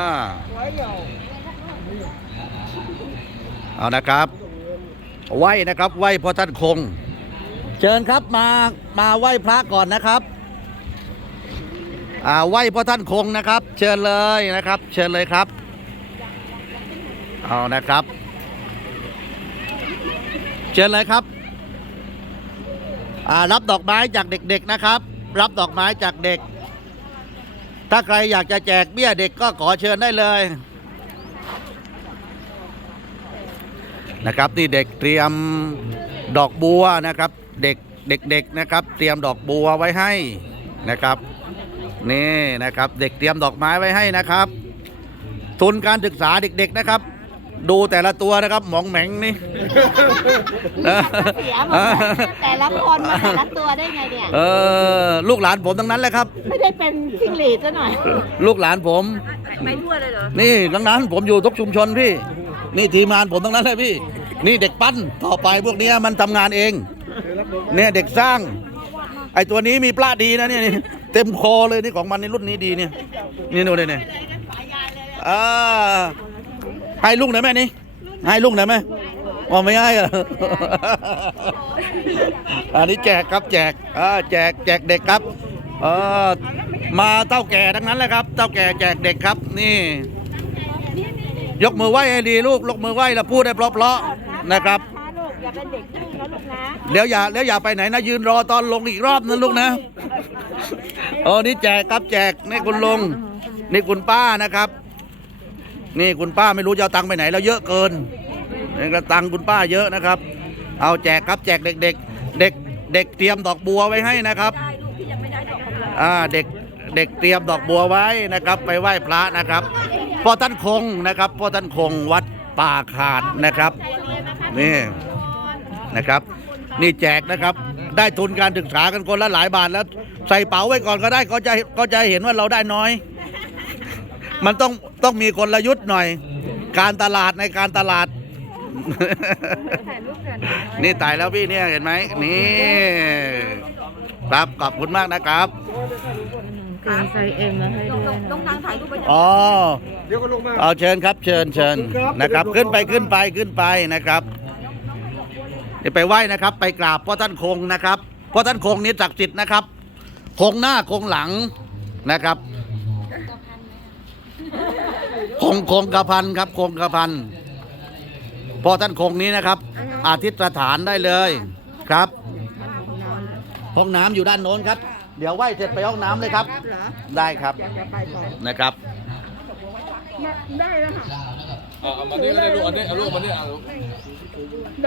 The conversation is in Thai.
อ่าเอานะครับไหวนะครับ ไหวพ่อท่านคง เชิญครับมามาไหวพระก่อนนะครับอ่าไหวพ่อท่านคงนะครับ เชิญเลยนะครับ เชิญเลยครับเอานะครับ เชิญเลยครับอ่ารับดอกไม้จากเด็กๆนะครับ รับดอกไม้จากเด็ก ถ้าใครอยากจะแจกเบี้ยเด็กก็ขอเชิญได้เลย นะครับนี่เด็กเตรียมดอกบัวนะครับ เด็กเด็กๆนะครับ เตรียมดอกบัวไว้ให้นะครับนี่นะครับ เด็กเตรียมดอกไม้ไว้ให้นะครับ ทุนการศึกษาเด็ก ๆ นะครับ ดูแต่ละตัวนะครับหมองแหมงนี่ เสียหมดเลยแต่ละคนมาแต่ละตัวได้ไงเนี่ย เออลูกหลานผมทั้งนั้นเลยครับ ไม่ได้เป็นซิงหลีดซะหน่อย ลูกหลานผม ไปทั่วเลยเหรอ นี่ทั้งนั้นผมอยู่ทุกชุมชนพี่ นี่ทีมงานผมทั้งนั้นเลยพี่ นี่เด็กปั้นต่อไปพวกเนี้ยมันทำงานเอง เนี่ยเด็กสร้าง ไอตัวนี้มีปลาดีนะเนี่ยนี่เต็มคอเลยนี่ของมันในรุ่นนี้ดีเนี่ย นี่ดูเลยเนี่ยอ่า ให้ลุงหน่อยไหมนี่ให้ลุงหน่อยไหมอ๋อไม่ให้เหรออันนี้แจกครับแจกอ่าแจกแจกเด็กครับเออมาเต้าแก่ทั้งนั้นเลยครับ เต้าแก่แจกเด็กครับ นี่ ยกมือไหว้ให้ดีลูกยกมือไหว้แล้วพูดได้เพราะๆนะครับถ้าลูกอย่าเป็นเด็กดื้อนะลูกนะเดี๋ยวอย่าแล้วอย่าไปไหนนะยืนรอตอนลงอีกรอบนะลูกนะโอ้นี่แจกครับแจกนี่คุณลุงนี่คุณป้านะครับ นี่คุณป้าไม่รู้จะเอาตังค์ไปไหนแล้วเยอะเกินนี่กระตังค์คุณป้าเยอะนะครับ เอาแจกครับแจกเด็กๆเด็กเด็กเตรียมดอกบัวไว้ให้นะครับอ่าเด็กเด็กเตรียมดอกบัวไว้นะครับ ไปไหว้พระนะครับพ่อท่านคงนะครับพ่อท่านคงวัดป่าขาดนะครับนี่นะครับ นี่แจกนะครับ ได้ทุนการศึกษากันคนละหลายบาทแล้ว ใส่เป๋าไว้ก่อนก็ได้ก็จะก็จะเห็นว่าเราได้น้อย มันต้องต้องมีกลยุทธ์หน่อย การตลาดในการตลาดนี่ตายแล้วพี่เนี่ยเห็นไหมนี่ ครับขอบคุณมากนะครับการใส่เอ็มมาให้ด้วยต้องนางถ่ายรูปไปอ๋อเดี๋ยวก็ลงมาเอาเชิญครับเชิญเชิญนะครับ ขึ้นไปขึ้นไปขึ้นไปนะครับเดี๋ยวไปไหว้นะครับ ไปกราบพ่อท่านคงนะครับพ่อท่านคงนี้ศักดิ์สิทธิ์นะครับ คงหน้าคงหลังนะครับ คงคงกระพันครับ คงกระพันพ่อท่านคงนี้นะครับ อาทิตฐานได้เลยครับ ห้องน้ำอยู่ด้านโน้นครับ เดี๋ยวไหว้เสร็จไปห้องน้ำเลยครับ ได้ครับนะครับเอามานี่ก็ได้ลูกอันนี้เอาลูกมานี่เอาลูก